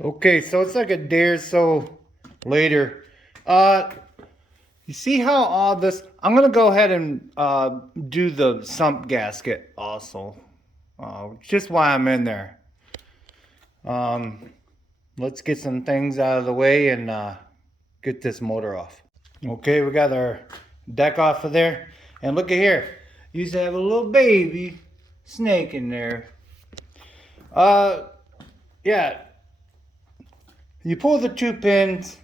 Okay, so it's like a day or so later. You see how all this, I'm gonna go ahead and do the sump gasket also. Just while I'm in there. Let's get some things out of the way and get this motor off. Okay, we got our deck off of there. And look at here. Used to have a little baby snake in there. Yeah. You pull the two pins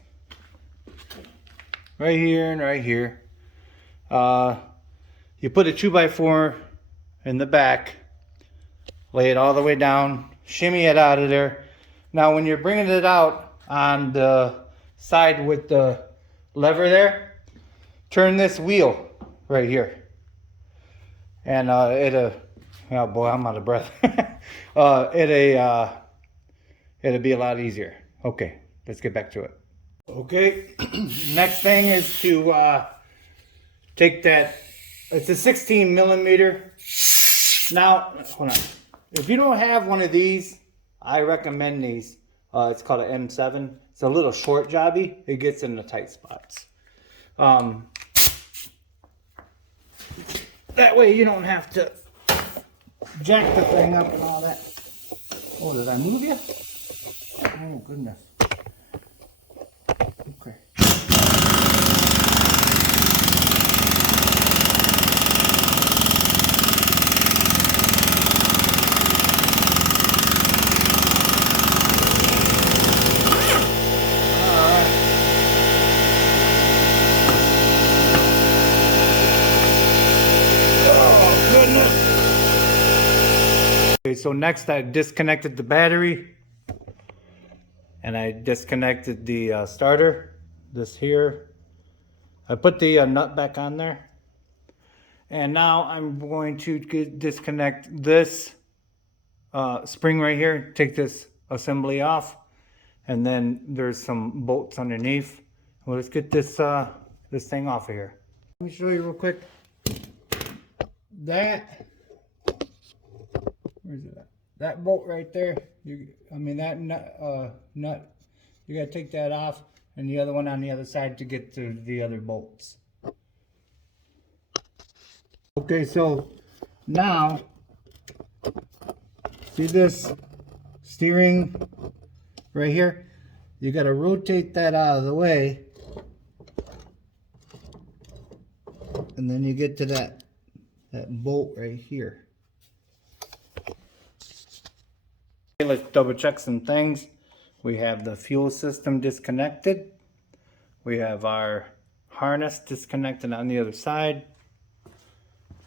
right here and right here. You put a 2x4 in the back, lay it all the way down, shimmy it out of there. Now when you're bringing it out on the side with the lever there, turn this wheel right here. And oh boy, I'm out of breath. It'll be a lot easier. Okay, let's get back to it. Okay, next thing is to take that, it's a 16 millimeter. Now, hold on. If you don't have one of these, I recommend these. It's called an M7. It's a little short jobby. It gets in the tight spots. That way you don't have to jack the thing up and all that. Oh, did I move you? Oh, goodness. Okay. Okay, so next I disconnected the battery and I disconnected the starter, this here. I put the nut back on there. And now I'm going to disconnect this spring right here, take this assembly off, and then there's some bolts underneath. Well, let's get this thing off of here. Let me show you real quick. That, where's it at? That bolt right there, that nut, you gotta take that off, and the other one on the other side to get to the other bolts. Okay, so now, see this steering right here? You gotta rotate that out of the way, and then you get to that bolt right here. Okay, let's double check some things. We have the fuel system disconnected. We have our harness disconnected on the other side.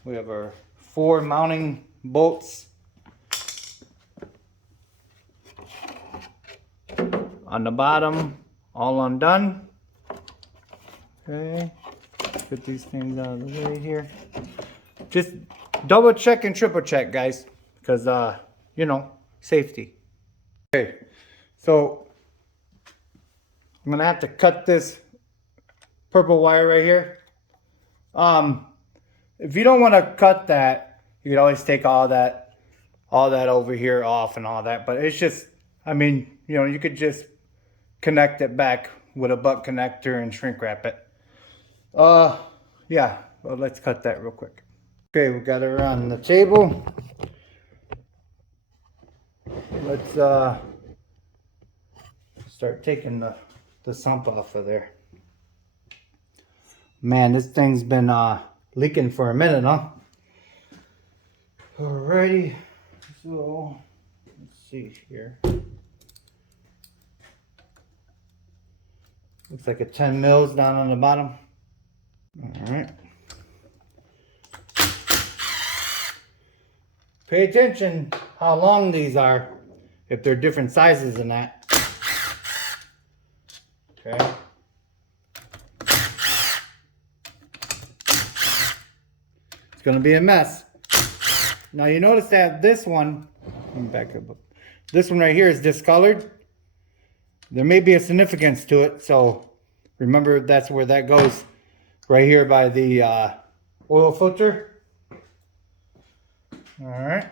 We have our 4 mounting bolts on the bottom, all undone. Okay, get these things out of the way here. Just double check and triple check, guys, because safety. Okay, so I'm gonna have to cut this purple wire right here. If you don't want to cut that, you can always take all that over here off and all that. But it's just, you could just connect it back with a butt connector and shrink wrap it. Yeah, well, let's cut that real quick. Okay, we got her on the table. Let's start taking the sump off of there. Man, this thing's been leaking for a minute, huh? Alrighty, so let's see here. Looks like a 10 mils down on the bottom. Alright. Pay attention how long these are, if they're different sizes and that. Okay. It's gonna be a mess. Now you notice that this one, let me back up. This one right here is discolored. There may be a significance to it, so remember that's where that goes, right here by the oil filter. All right.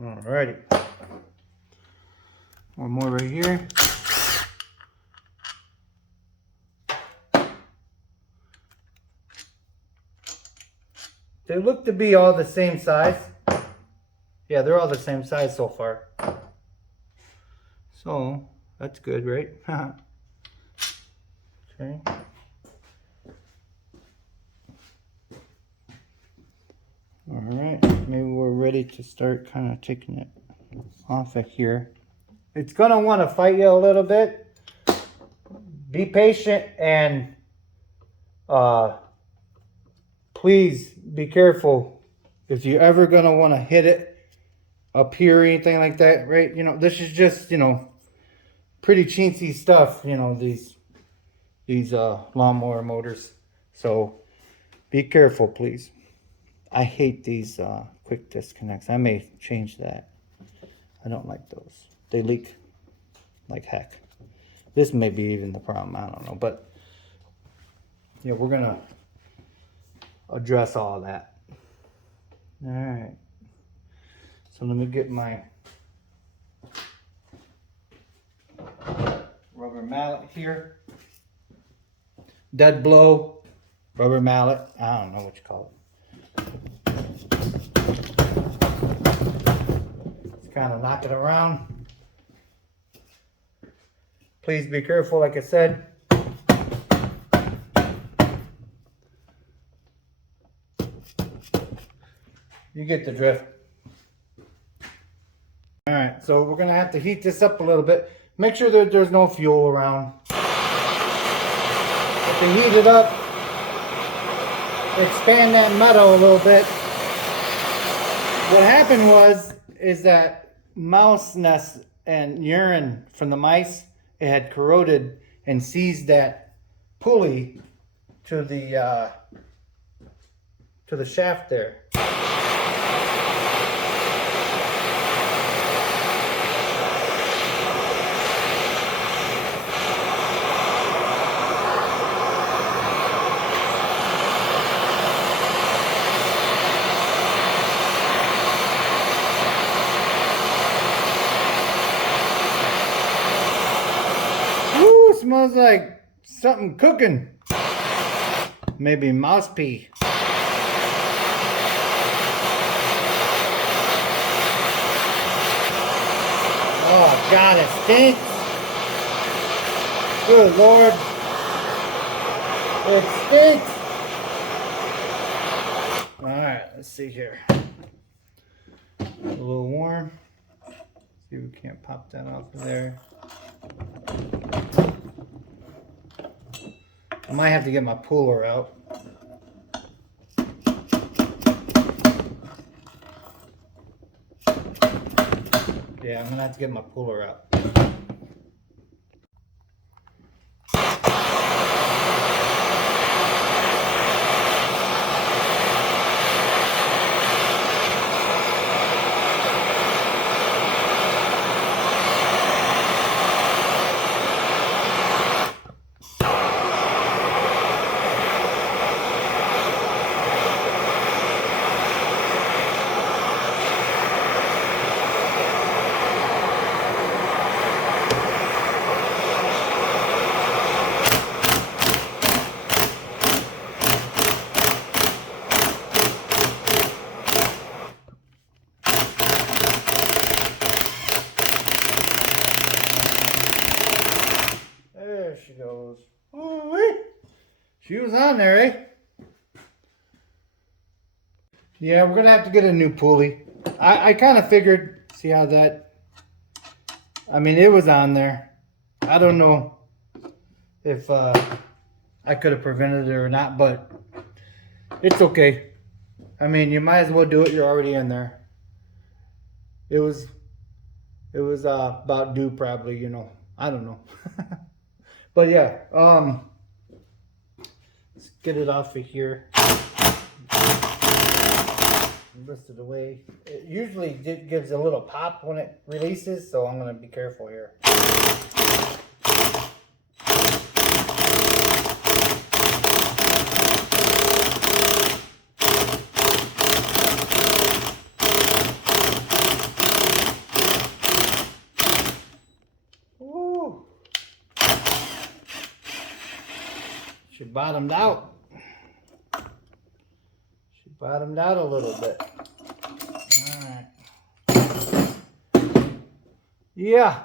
Alrighty. One more right here. They look to be all the same size. Yeah, they're all the same size so far. So, that's good, right? Okay. Alright, maybe we're ready to start kind of taking it off of here. It's going to want to fight you a little bit. Be patient and please be careful if you're ever going to want to hit it up here or anything like that, right? You know, this is just, you know, pretty chintzy stuff, you know, these lawnmower motors. So be careful, please. I hate these quick disconnects. I may change that. I don't like those. They leak like heck. This may be even the problem. I don't know. But yeah, we're going to address all of that. All right. So let me get my rubber mallet here. Dead blow rubber mallet. I don't know what you call it. Just kind of knock it around. Please be careful, like I said. You get the drift. Alright, so we're going to have to heat this up a little bit. Make sure that there's no fuel around. If you heat it up, expand that metal a little bit. What happened is that mouse nest and urine from the mice, it had corroded and seized that pulley to the shaft there. Smells like something cooking. Maybe mouse pee. Oh God, it stinks. Good Lord. It stinks. Alright, let's see here. A little warm. See if we can't pop that off of there. I might have to get my puller out. Yeah, I'm gonna have to get my puller out. She goes. Oh, wait. She was on there, eh? Yeah, we're gonna have to get a new pulley. I kind of figured. See how that? I mean, it was on there. I don't know if I could have prevented it or not, but it's okay. I mean, you might as well do it. You're already in there. It was about due, probably. You know, I don't know. But yeah, let's get it off of here. Twist it away. It usually gives a little pop when it releases, so I'm going to be careful here. She bottomed out. She bottomed out a little bit. Alright. Yeah.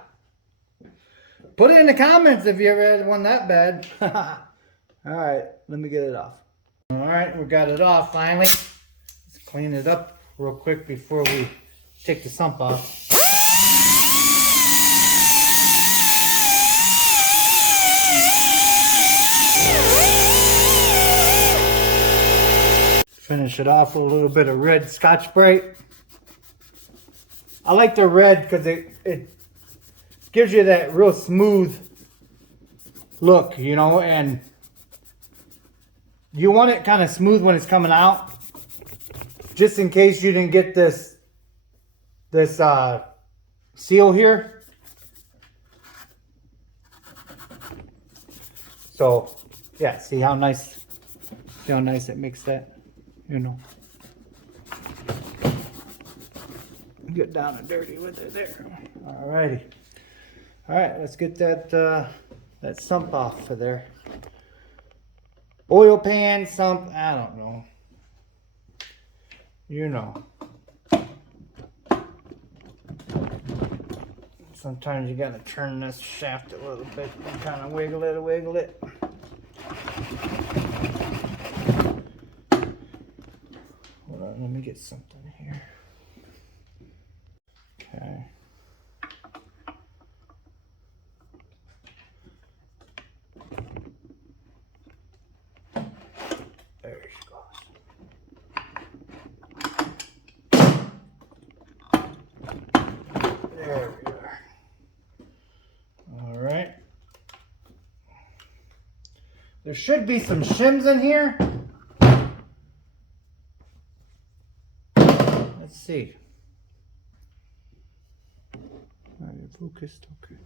Put it in the comments if you ever had one that bad. Alright, let me get it off. Alright, we got it off finally. Let's clean it up real quick before we take the sump off. Finish it off with a little bit of red Scotch-Brite. I like the red because it gives you that real smooth look, you know, and you want it kind of smooth when it's coming out, just in case you didn't get this seal here. So yeah, see how nice it makes that, you know. Get down and dirty with it there. Alrighty. Alright, let's get that sump off of there. Oil pan, sump, I don't know. You know. Sometimes you gotta turn this shaft a little bit and kind of wiggle it. Hold on, let me get something here. Okay. There she goes. There we are. All right. There should be some shims in here. Let's see. Focused, okay.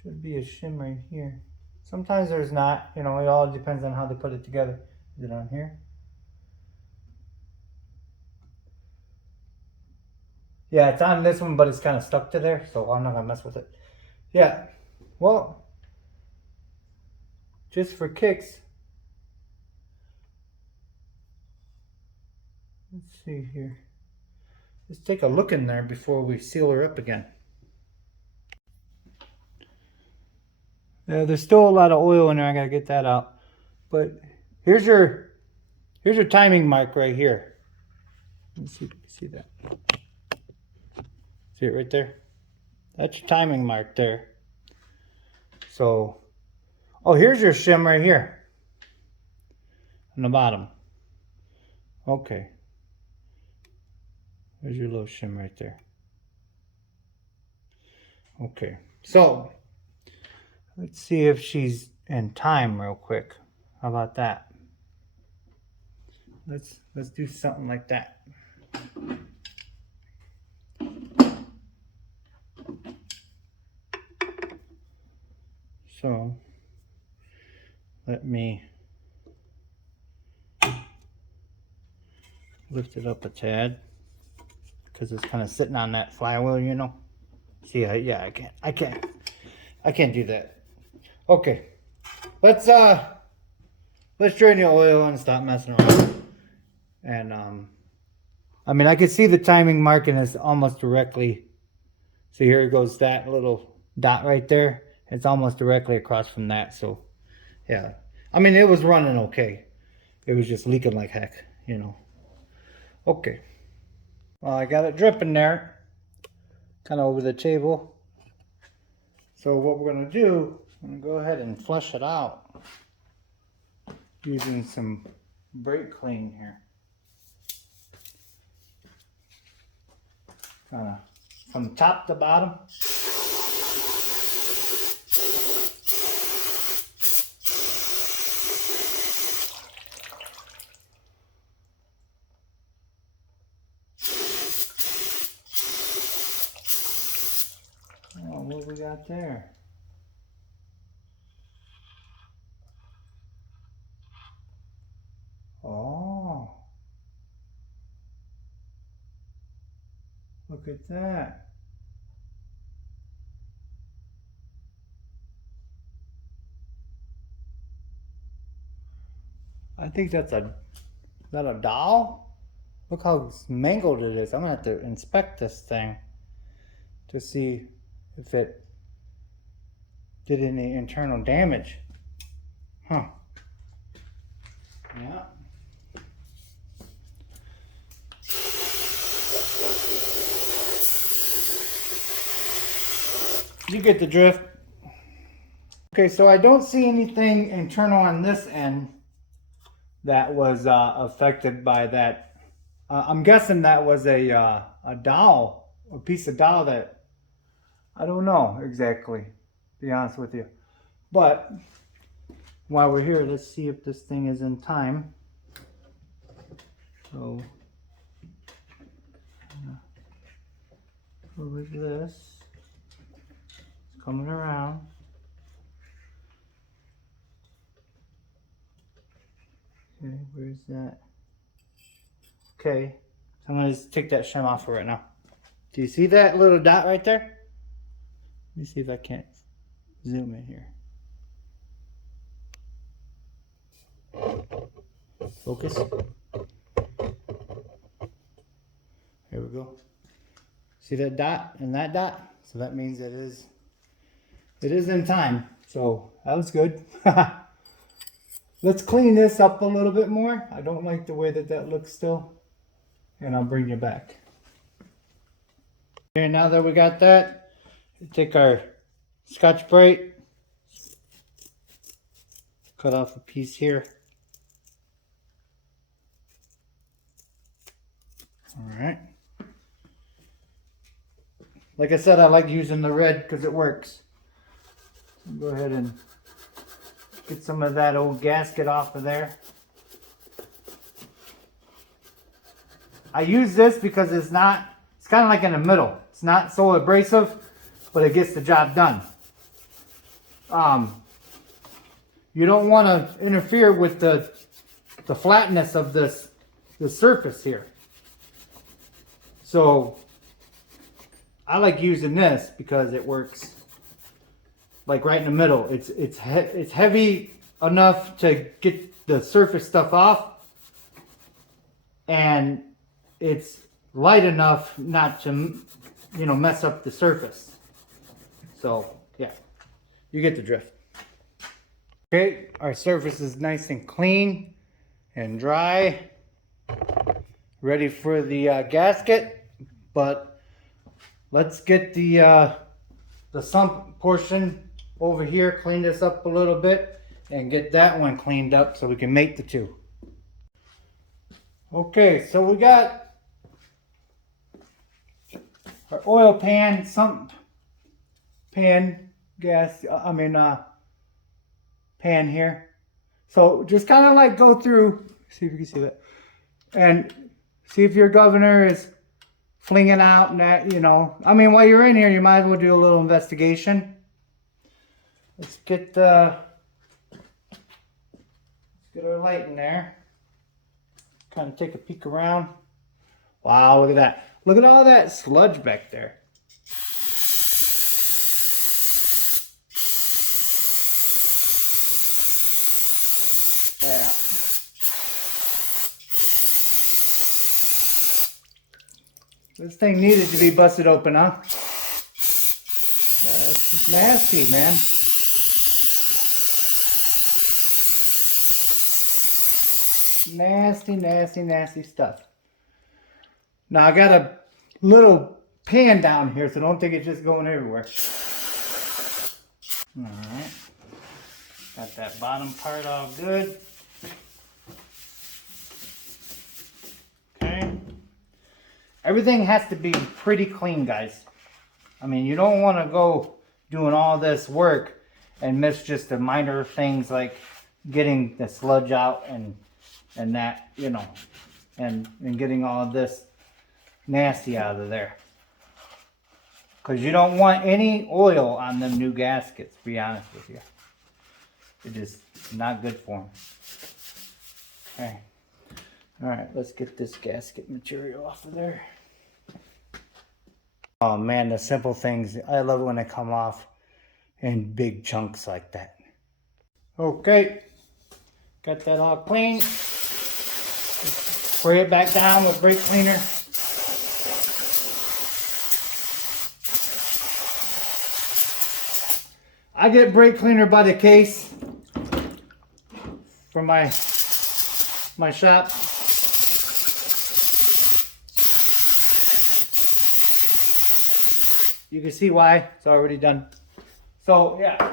Should be a shim right here. Sometimes there's not, you know, it all depends on how they put it together. Is it on here? Yeah, it's on this one, but it's kind of stuck to there, so I'm not gonna mess with it. Yeah, well, just for kicks. Let's see here. Let's take a look in there before we seal her up again. There's still a lot of oil in there. I gotta get that out. But here's your timing mark right here. Let's see if you can see that. See it right there? That's your timing mark there. So, oh, here's your shim right here on the bottom. Okay. There's your little shim right there. Okay, so let's see if she's in time real quick. How about that? Let's do something like that. So let me lift it up a tad because it's kind of sitting on that flywheel, you know. See, yeah, I can't do that. Okay, let's drain the oil and stop messing around. And I mean, I can see the timing marking is almost directly. So here goes that little dot right there. It's almost directly across from that. So yeah, I mean, it was running okay. It was just leaking like heck, you know. Okay, well, I got it dripping there, kind of over the table. So what we're gonna do, I'm gonna go ahead and flush it out using some brake clean here. Kind of from top to bottom. Oh, what we got there? Oh, look at that. I think that's is that a dowel? Look how mangled it is. I'm gonna have to inspect this thing to see if it did any internal damage. Huh. Yeah. You get the drift. Okay, so I don't see anything internal on this end that was affected by that. I'm guessing that was a dowel, a piece of dowel that I don't know exactly, to be honest with you. But while we're here, let's see if this thing is in time. So, what was this? It's coming around. Okay, where's that? Okay, so I'm gonna just take that shim off for right now. Do you see that little dot right there? Let me see if I can't zoom in here. Focus. Here we go. See that dot and that dot? So that means it is in time. So that was good. Let's clean this up a little bit more. I don't like the way that looks still. And I'll bring you back. Okay, now that we got that, take our Scotch-Brite, cut off a piece here. Alright. Like I said, I like using the red because it works. So go ahead and get some of that old gasket off of there. I use this because it's kind of like in the middle. It's not so abrasive, but it gets the job done. You don't want to interfere with the flatness of the surface here. So I like using this because it works like right in the middle. It's heavy enough to get the surface stuff off, and it's light enough not to, mess up the surface. So yeah, you get the drift. Okay, our surface is nice and clean and dry, ready for the gasket. But let's get the sump portion over here, clean this up a little bit, and get that one cleaned up so we can mate the two. Okay, so we got our oil pan, sump pan, pan here. So just kind of like go through, see if you can see that, and see if your governor is flinging out and that, while you're in here, you might as well do a little investigation. Let's get our light in there. Kind of take a peek around. Wow, look at that. Look at all that sludge back there. Yeah. This thing needed to be busted open, huh? Yeah, it's just nasty, man. Nasty, nasty, nasty stuff. Now I got a little pan down here, so don't think it's just going everywhere. Alright. Got that bottom part all good. Okay. Everything has to be pretty clean, guys. You don't want to go doing all this work and miss just the minor things like getting the sludge out and that, and getting all of this nasty out of there. Because you don't want any oil on them new gaskets, to be honest with you. It is not good for them. Okay. Alright, let's get this gasket material off of there. Oh man, the simple things. I love it when they come off in big chunks like that. Okay. Got that all clean. Spray it back down with brake cleaner. I get brake cleaner by the case from my shop. You can see why it's already done. So yeah,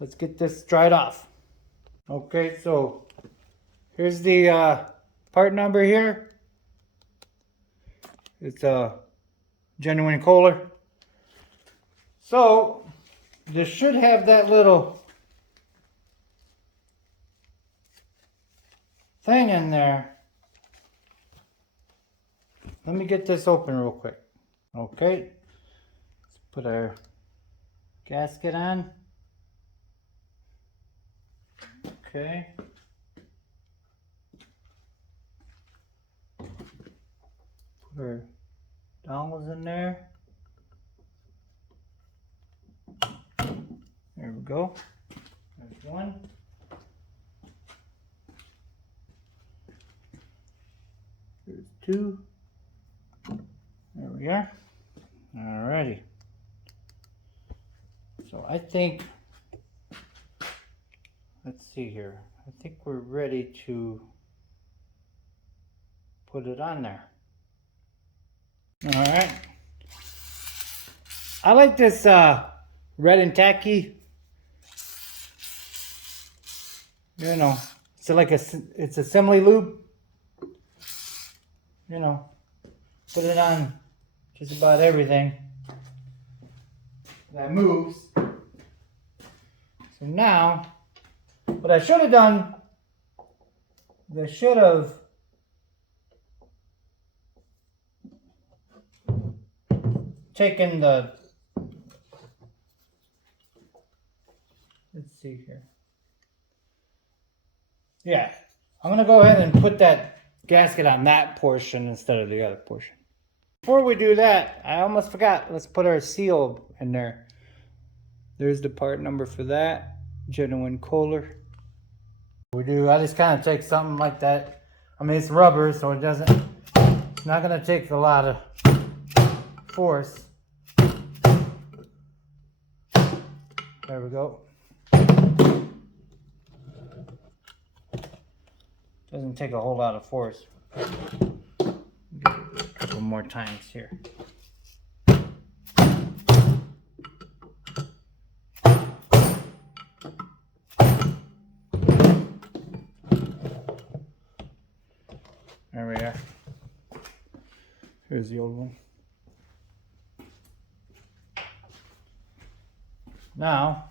let's get this dried off. Okay, so here's the part number here. It's a genuine Kohler. So this should have that little thing in there. Let me get this open real quick. Okay, let's put our gasket on. Okay. Put our dongles in there. There we go. There's one. There's two. There we are. Alrighty. So I think, let's see here. I think we're ready to put it on there. Alright. I like this red and tacky. You know, it's like it's assembly lube. You know, put it on just about everything that moves. So now, what I should have done, I should have taken the, let's see here. Yeah, I'm gonna go ahead and put that gasket on that portion instead of the other portion. Before we do that, I almost forgot. Let's put our seal in there. There's the part number for that. Genuine Kohler. I just kind of take something like that. I mean, it's rubber, so it's not going to take a lot of force. There we go. Doesn't take a whole lot of force. A couple more times here. There we are. Here's the old one. Now,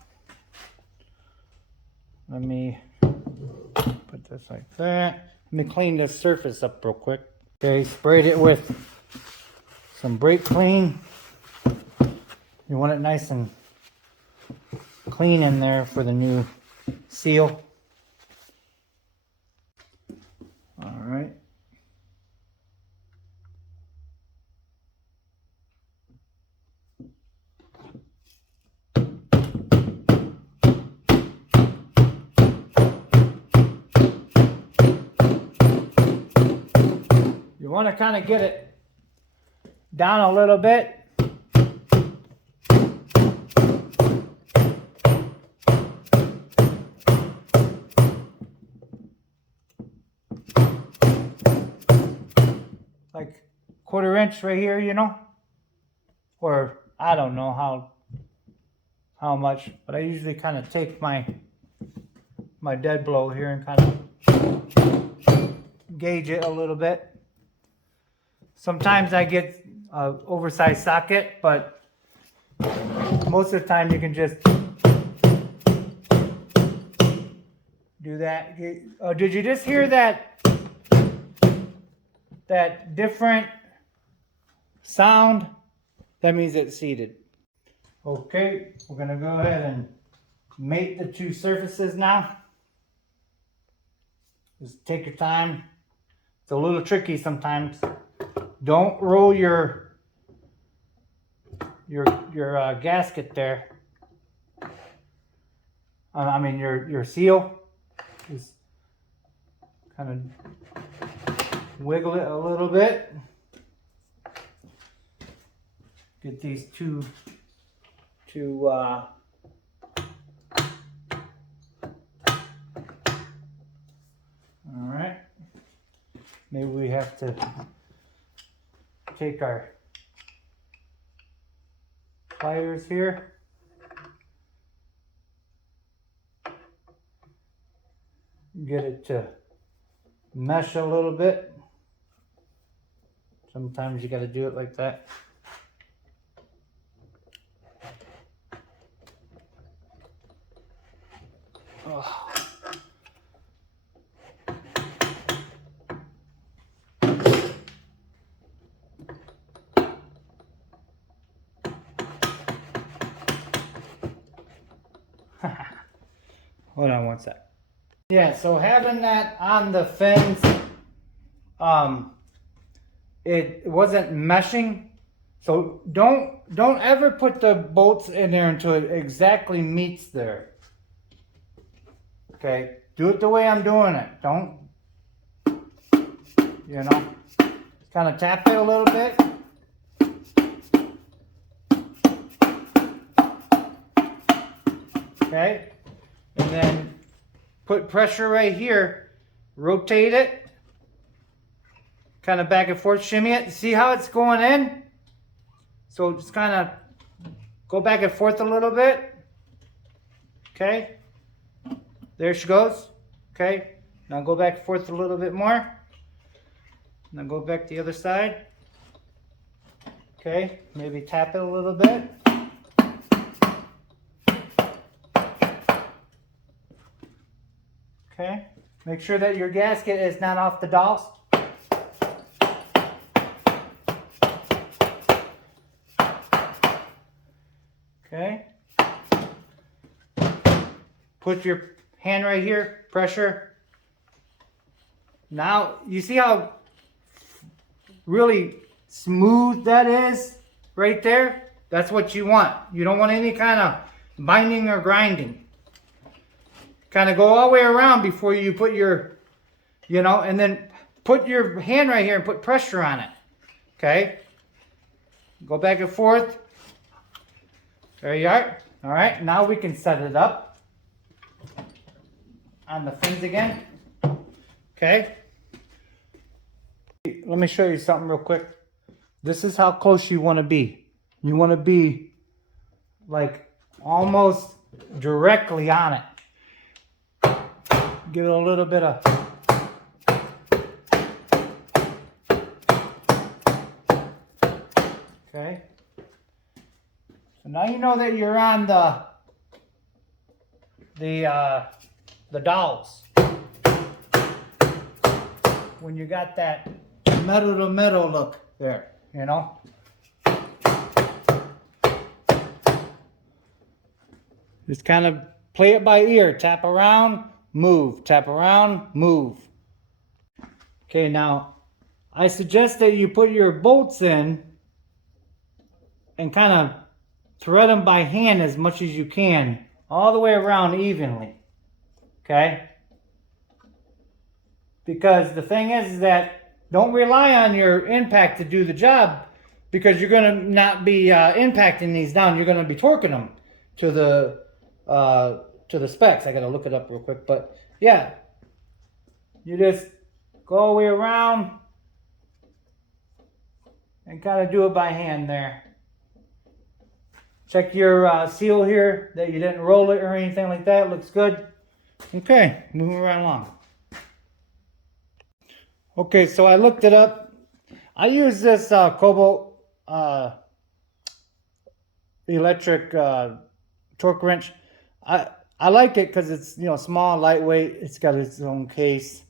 let me put this like that. Let me clean this surface up real quick. Okay, sprayed it with some brake clean. You want it nice and clean in there for the new seal. All right. You want to kind of get it down a little bit. Like 1/4 inch right here, you know? Or I don't know how much, but I usually kind of take my dead blow here and kind of gauge it a little bit. Sometimes I get an oversized socket, but most of the time you can just do that. Did you just hear that different sound? That means it's seated. Okay, we're gonna go ahead and mate the two surfaces now. Just take your time. It's a little tricky sometimes. Don't roll your gasket there. I mean your seal. Just kind of wiggle it a little bit. Get these two all right. Maybe we have to take our pliers here. Get it to mesh a little bit. Sometimes you got to do it like that. Oh. Hold on one sec. Yeah, so having that on the fins, it wasn't meshing. So don't ever put the bolts in there until it exactly meets there. Okay, do it the way I'm doing it. Don't, you know, just kind of tap it a little bit. Okay, and then put pressure right here, rotate it, kind of back and forth, shimmy it. See how it's going in? So just kind of go back and forth a little bit. Okay, there she goes. Okay, now go back and forth a little bit more. Now go back to the other side. Okay, maybe tap it a little bit. Okay, make sure that your gasket is not off the dowels. Okay, put your hand right here, pressure. Now, you see how really smooth that is right there? That's what you want. You don't want any kind of binding or grinding. Kind of go all the way around before you put your, you know, and then put your hand right here and put pressure on it. Okay? Go back and forth. There you are. All right, now we can set it up on the fins again. Okay? Let me show you something real quick. This is how close you want to be. You want to be like almost directly on it. Give it a little bit of okay. So now you know that you're on the dowels. When you got that metal to metal look there, you know. Just kind of play it by ear. Tap around, move. Tap around, move. Okay, now I suggest that you put your bolts in and kind of thread them by hand as much as you can, all the way around evenly. Okay? Because the thing is that don't rely on your impact to do the job, because you're going to not be impacting these down. You're going to be torquing them to the specs. I got to look it up real quick, but yeah, you just go all the way around and kind of do it by hand there. Check your seal here that you didn't roll it or anything like that. It looks good. Okay, moving right along. Okay, so I looked it up. I use this Kobalt electric torque wrench. I like it because it's, you know, small, lightweight. It's got its own case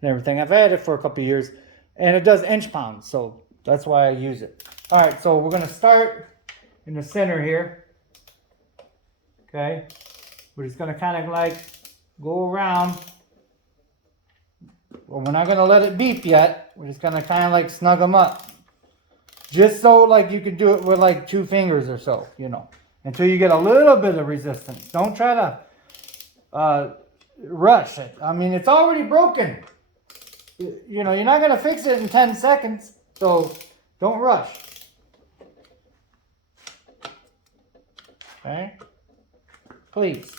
and everything. I've had it for a couple of years, and it does inch pounds, so that's why I use it. All right, so we're gonna start in the center here. Okay, we're just gonna kind of like go around. Well, we're not gonna let it beep yet. We're just gonna kind of like snug them up, just so like you can do it with like 2 fingers or so, you know, until you get a little bit of resistance. Don't try to rush it. I mean, it's already broken. You know, you're not going to fix it in 10 seconds, so don't rush. Okay? Please.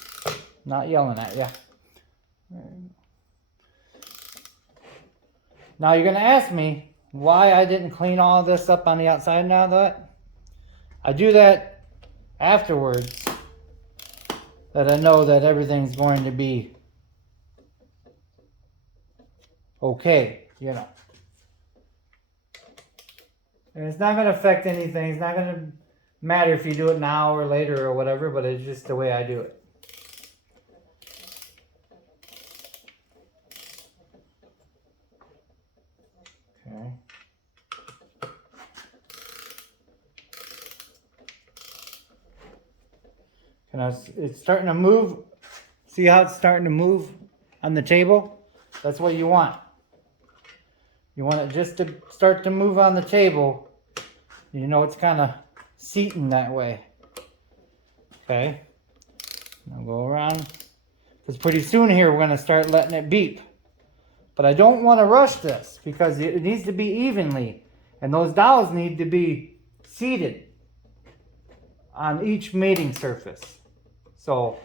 Not yelling at you. Now you're going to ask me why I didn't clean all this up on the outside now that I do that afterwards, that I know that everything's going to be okay, you know. And it's not going to affect anything. It's not going to matter if you do it now or later or whatever, but it's just the way I do it. Okay. It's starting to move. See how it's starting to move on the table? That's what you want. You want it just to start to move on the table. You know it's kind of seating that way. Okay. Now go around. Because pretty soon here we're going to start letting it beep. But I don't want to rush this because it needs to be evenly. And those dowels need to be seated on each mating surface. So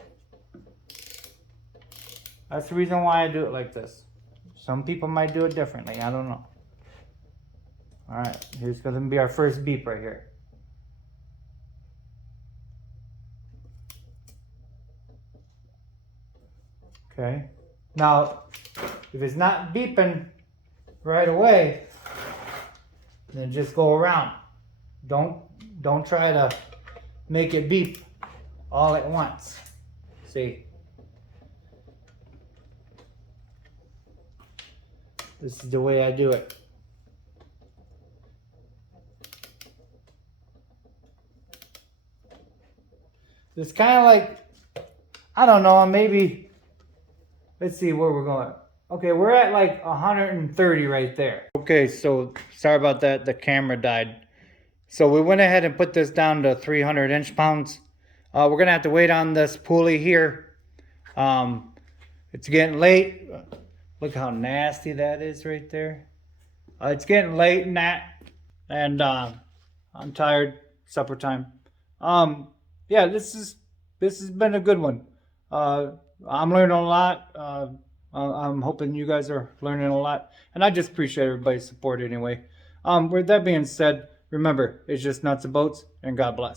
that's the reason why I do it like this. Some people might do it differently. I don't know. Alright, here's going to be our first beep right here. Okay. Now, if it's not beeping right away, then just go around. Don't try to make it beep all at once. See? This is the way I do it. It's kind of like, I don't know, maybe, let's see where we're going. Okay, we're at like 130 right there. Okay, so sorry about that, the camera died. So we went ahead and put this down to 300 inch-pounds. We're going to have to wait on this pulley here. It's getting late. Look how nasty that is right there. It's getting late and that. And I'm tired. Supper time. Yeah, this has been a good one. I'm learning a lot. I'm hoping you guys are learning a lot. And I just appreciate everybody's support anyway. With that being said, remember, it's just nuts and bolts, and God bless.